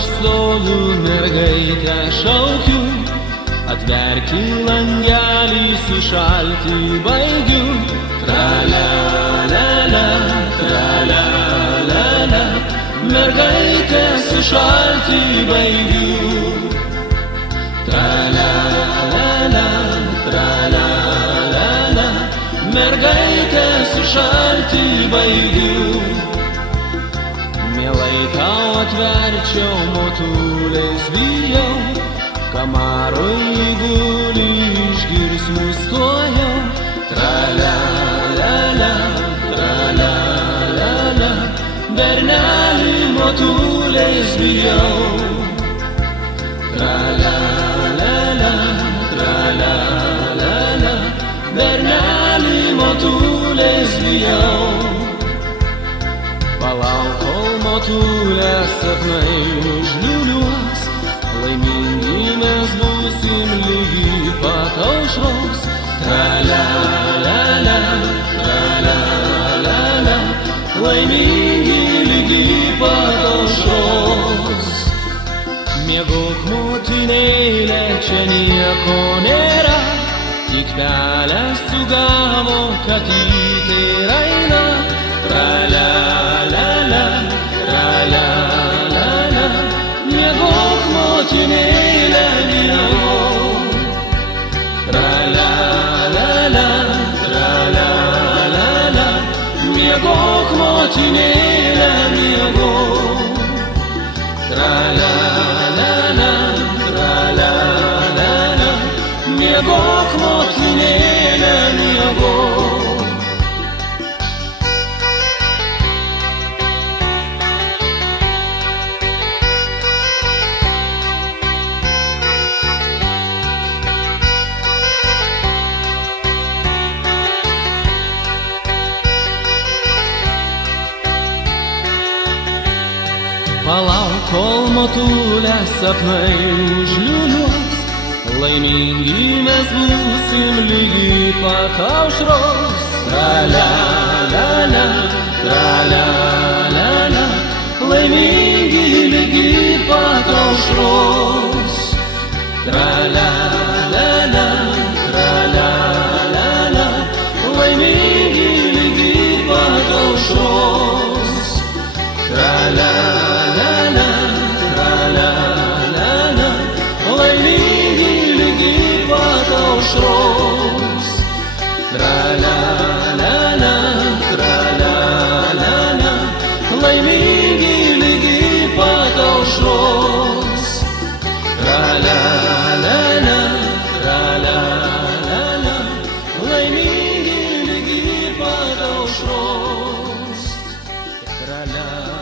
aš stoviu, mergaitę šaukiu, atverki langelį, sušalti baigiu. Tra-la-la-la, tra-la-la-la, mergaitę sušalti baigiu. Tra-la-la-la, tra-la-la-la, mergaitę sušalti baigiu. Mielai tau atverčiau, motulės bijau, kamarui guli išgirs mus tuojau. Tra-la-la-la, tra-la-la-la, bernelį motulės bijau. Tra-la-la-la, tra-la-la-la, bernelį motulės bijau. Palauk, kol motulės sapnai užliūliuos, laimingi mes būsim lygiai pat aušros. Tra-la-la-la, tra-la-la-la, laimingi lygiai pat aušros. Miegok, motinėlė, čia nieko nėra, tik pelę sugavo katytė ir eina. Tra-la-la-la, tra-la-la-la, miegok, motinėlė, miegok. Tra-la-la-la, tra-la-la-la, miegok, motinėlė, miegok. Tra-la-la-la, tra-la-la-la, miegok, motinėlė, miegok. Palauk, kol motulės sapnai užliūliuos, laimingi mes būsim lygiai pat aušros. Tra-la-la-la, tra-la-la-la, laimingi lygiai pat aušros. Tra-la-la-la, tra-la-la-la, laimingi lygiai pat aušros. Tra-la-la-la, tra-la-la-la, laimingi lygiai pat aušros. Tra-la-la-la, tra-la-la-la, laimingi lygiai pat aušros. Tra-la-la-la, tra-la-la-la, laimingi lygiai pat aušros. Tra-la-la.